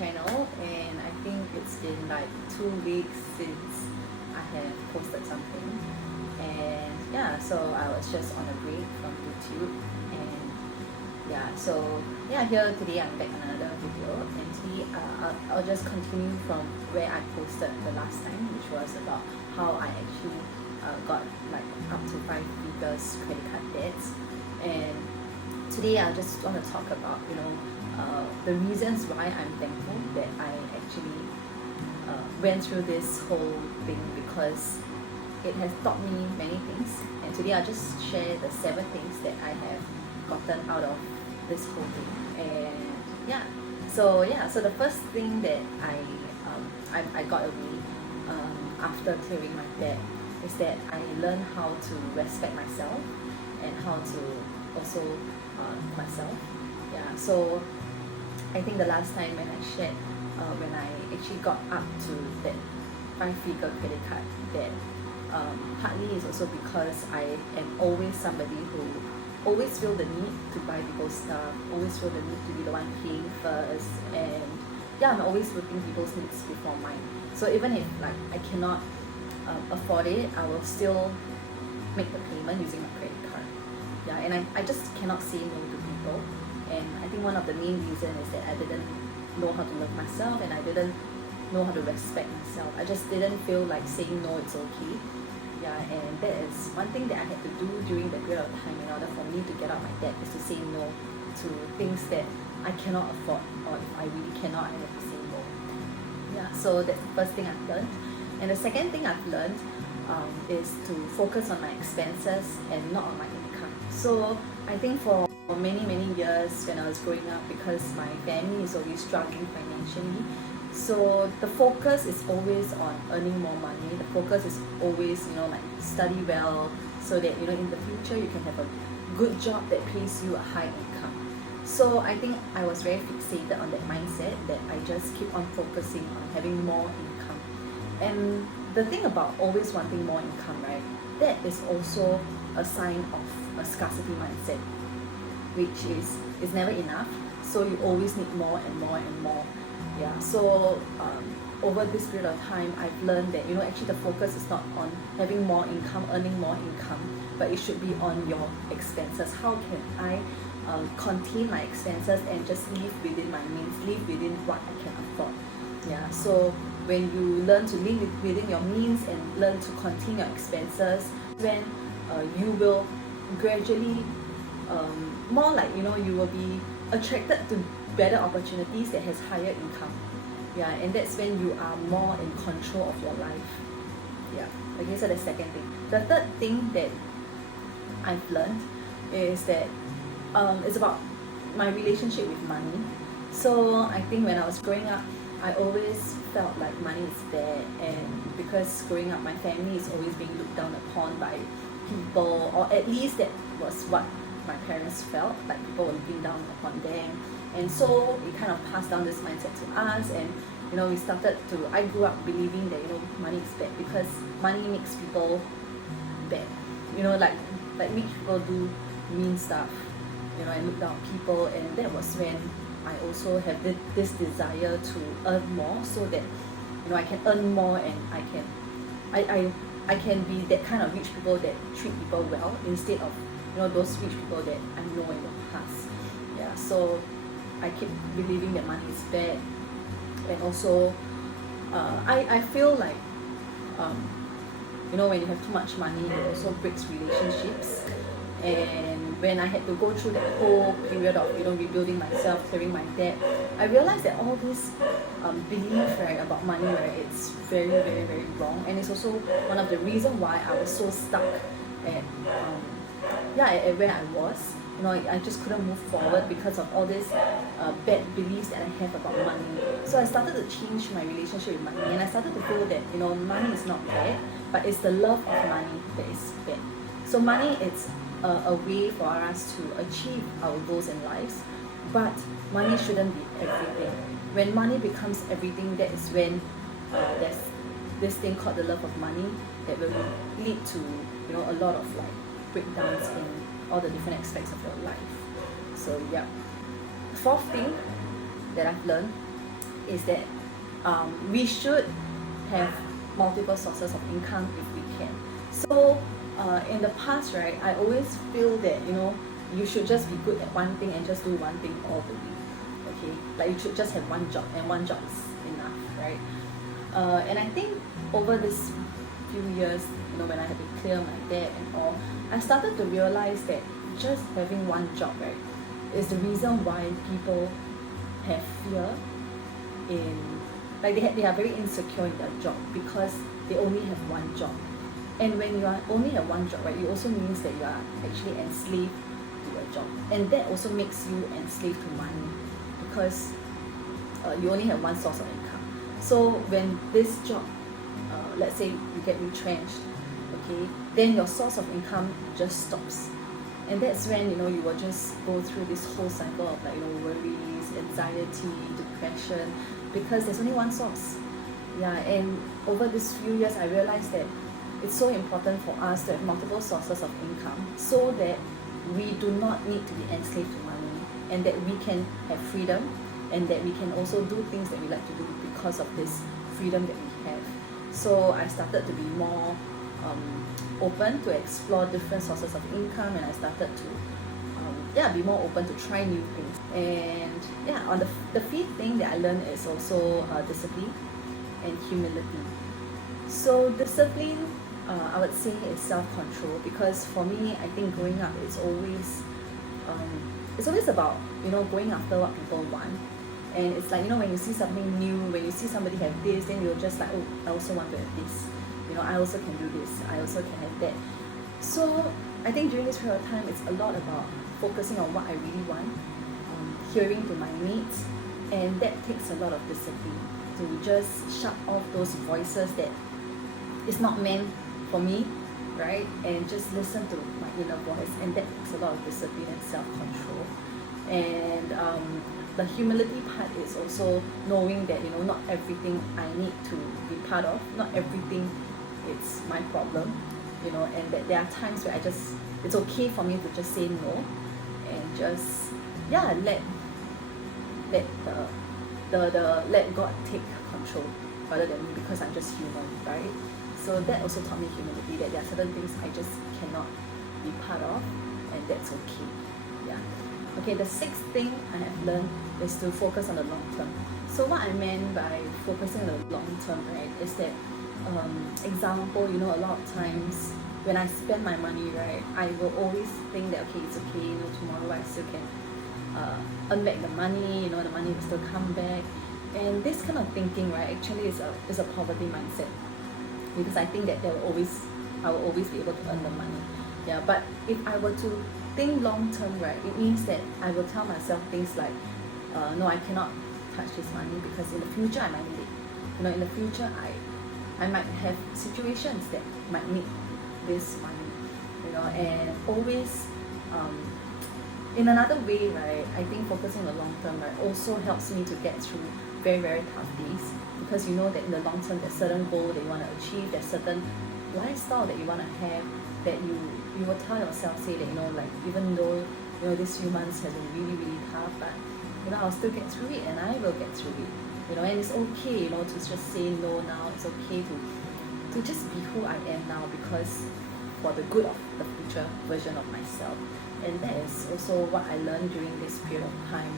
channel, and I think it's been like 2 weeks since I have posted something. And yeah, so I was just on a break from YouTube, and yeah, so yeah, here today I'm back on another video, and today I'll just continue from where I posted the last time, which was about how I actually got like up to 5 figures credit card debts. And today I just want to talk about the reasons why I'm thankful that I actually went through this whole thing, because it has taught me many things. And today I'll just share the 7 things that I have gotten out of this whole thing. And so the first thing that I got away after clearing my debt is that I learned how to respect myself and how to also myself. Yeah, so I think the last time when I shared when I actually got up to that 5-figure credit card debt, partly is also because I am always somebody who always feel the need to buy people's stuff, always feel the need to be the one paying first, and yeah, I'm always putting people's needs before mine. So even if like I cannot afford it, I will still make the payment using my credit card. Yeah, and I just cannot say no to people. And I think one of the main reasons is that I didn't know how to love myself, and I didn't know how to respect myself. I just didn't feel like saying no, it's okay. Yeah, and that is one thing that I had to do during the period of time in order for me to get out my debt, is to say no to things that I cannot afford, or if I really cannot, I have to say no. Yeah, so that's the first thing I've learned. And the second thing I've learned is to focus on my expenses and not on my income. So I think for many years when I was growing up, because my family is always struggling financially, so the focus is always on earning more money. The focus is always, like study well, so that in the future you can have a good job that pays you a high income. So I think I was very fixated on that mindset, that I just keep on focusing on having more income. And the thing about always wanting more income, right, that is also a sign of a scarcity mindset, which is never enough. So you always need more and more and more. Yeah, so over this period of time, I've learned that actually the focus is not on having more income, earning more income, but it should be on your expenses. How can I contain my expenses and just live within my means, live within what I can afford? Yeah, so when you learn to live within your means and learn to contain your expenses, then you will gradually more like you will be attracted to better opportunities that has higher income. Yeah, and that's when you are more in control of your life. Yeah, okay, so the second thing. The third thing that I've learned is that it's about my relationship with money. So I think when I was growing up, I always felt like money is bad, and because growing up my family is always being looked down upon by people, or at least that was what my parents felt, like people were looking down upon them. And so we kind of passed down this mindset to us, and we started to, I grew up believing that money is bad because money makes people bad, like rich people do mean stuff, and look down on people. And that was when I also have this desire to earn more, so that I can earn more, and I can be that kind of rich people that treat people well, instead of those rich people that I know in the past. Yeah, so I keep believing that money is bad. And also I feel like when you have too much money, it also breaks relationships. And when I had to go through that whole period of rebuilding myself, clearing my debt, I realized that all this belief, right, about money, right, it's very wrong. And it's also one of the reasons why I was so stuck at at where I was. I just couldn't move forward because of all these bad beliefs that I have about money. So I started to change my relationship with money, and I started to feel that money is not bad, but it's the love of money that is bad. So money is a way for us to achieve our goals in lives, but money shouldn't be everything. When money becomes everything, that is when there's this thing called the love of money that will lead to a lot of like breakdowns in all the different aspects of your life. So yeah. Fourth thing that I've learned is that we should have multiple sources of income if we can. So in the past, right, I always feel that, you know, you should just be good at one thing and just do one thing all the way. Okay, like you should just have one job and one job is enough, right? And I think over this few years, you know, when I had to clear my debt and all, I started to realize that just having one job, right, is the reason why people have fear in, like they are very insecure in their job because they only have one job. And when you are only have one job, right, it also means that you are actually enslaved to your job, and that also makes you enslaved to money because you only have one source of income. So when this job, let's say you get retrenched, okay, then your source of income just stops, and that's when, you know, you will just go through this whole cycle of, like, you know, worries, anxiety, depression, because there's only one source. Yeah, and over these few years I realized that it's so important for us to have multiple sources of income so that we do not need to be enslaved to money, and that we can have freedom, and that we can also do things that we like to do because of this freedom that we have. So I started to be more open to explore different sources of income, and I started to be more open to try new things. And yeah, on the fifth thing that I learned is also discipline and humility. So discipline, I would say, is self-control, because for me, I think growing up, it's always about, you know, going after what people want. And it's like, you know, when you see something new, when you see somebody have this, then you're just like, oh, I also want to have this, you know, I also can do this, I also can have that. So I think during this period of time, it's a lot about focusing on what I really want, hearing to my needs, and that takes a lot of discipline to just shut off those voices that is not meant for me, right? And just listen to my inner voice, and that takes a lot of discipline and self-control. And the humility part is also knowing that, you know, not everything I need to be part of, not everything it's my problem, you know, and that there are times where it's okay for me to just say no, and just let God take control rather than me, because I'm just human, right? So that also taught me humility, that there are certain things I just cannot be part of, and that's okay. Yeah. Okay, the sixth thing I have learned is to focus on the long term. So what I meant by focusing on the long term, right, is that example, you know, a lot of times when I spend my money, right, I will always think that, okay, it's okay, you know, tomorrow I still can earn back the money, you know, the money will still come back. And this kind of thinking, right, actually is a poverty mindset, because I think that I will always be able to earn the money. Yeah, but if I were to think long term, right, it means that I will tell myself things like, no, I cannot touch this money because in the future I might need it. You know, in the future I might have situations that might need this money. You know, and always in another way, right, I think focusing on the long term, right, also helps me to get through very, very tough days, because you know that in the long term there's certain goal that you want to achieve, there's certain lifestyle that you want to have, that you will tell yourself, say that, you know, like, even though, you know, these few months has been really, really tough, but, you know, I'll still get through it, and I will get through it, you know. And it's okay, you know, to just say no now. It's okay to just be who I am now, because for the good of the future version of myself. And that is also what I learned during this period of time,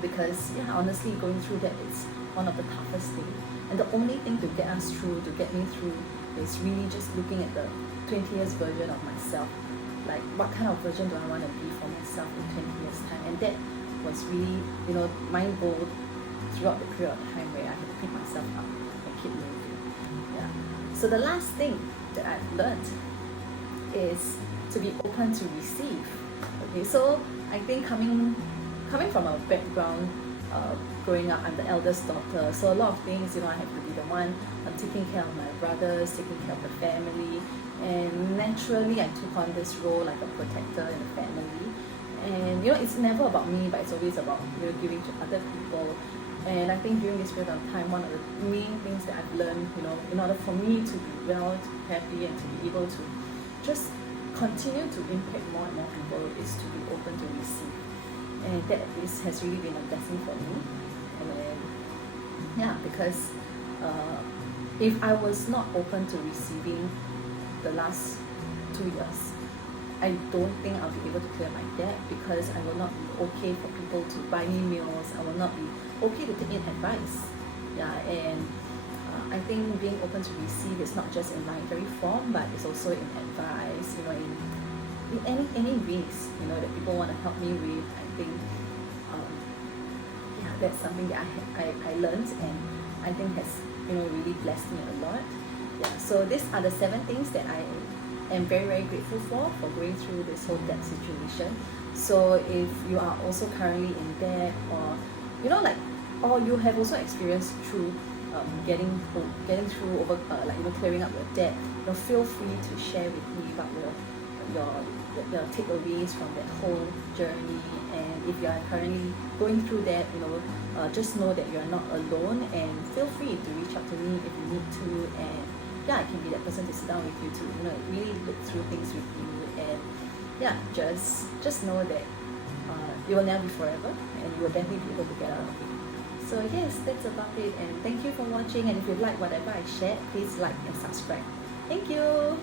because yeah, honestly, going through that is one of the toughest things, and the only thing to get us through, to get me through, is really just looking at the 20 years version of myself. Like, what kind of version do I want to be for myself in 20 years time? And that was really, you know, my goal throughout the period of time where I had to pick myself up and keep moving. Yeah. So the last thing that I've learned is to be open to receive. Okay, so I think coming from a background, growing up, I'm the eldest daughter, so a lot of things, you know, I have to be the one taking care of my brothers, taking care of the family, and naturally I took on this role like a protector in the family. And you know, it's never about me, but it's always about, you know, giving to other people. And I think during this period of time, one of the main things that I've learned, you know, in order for me to be well, to be happy, and to be able to just continue to impact more and more people, is to be open to receive. And that has really been a blessing for me. And then, Yeah, because if I was not open to receiving the last 2 years, I don't think I'll be able to clear my debt, because I will not be okay for people to buy me meals. I will not be okay to take in advice. Yeah, and I think being open to receive is not just in monetary form, but it's also in advice, in any ways, that people want to help me with. I think um, yeah, that's something that I learned, and I think has really blessed me a lot. Yeah, so these are the 7 things that I am very, very grateful for going through this whole debt situation. So if you are also currently in debt, or like, or you have also experienced through getting through over clearing up your debt, feel free to share with me about your takeaways from that whole journey. And if you are currently going through that, just know that you are not alone, and feel free to reach out to me if you need to. And yeah, I can be that person to sit down with you to really look through things with you. And yeah, just know that it will never be forever, and you will definitely be able to get out of it. So yes, that's about it, and thank you for watching. And if you like whatever I shared, please like and subscribe. Thank you.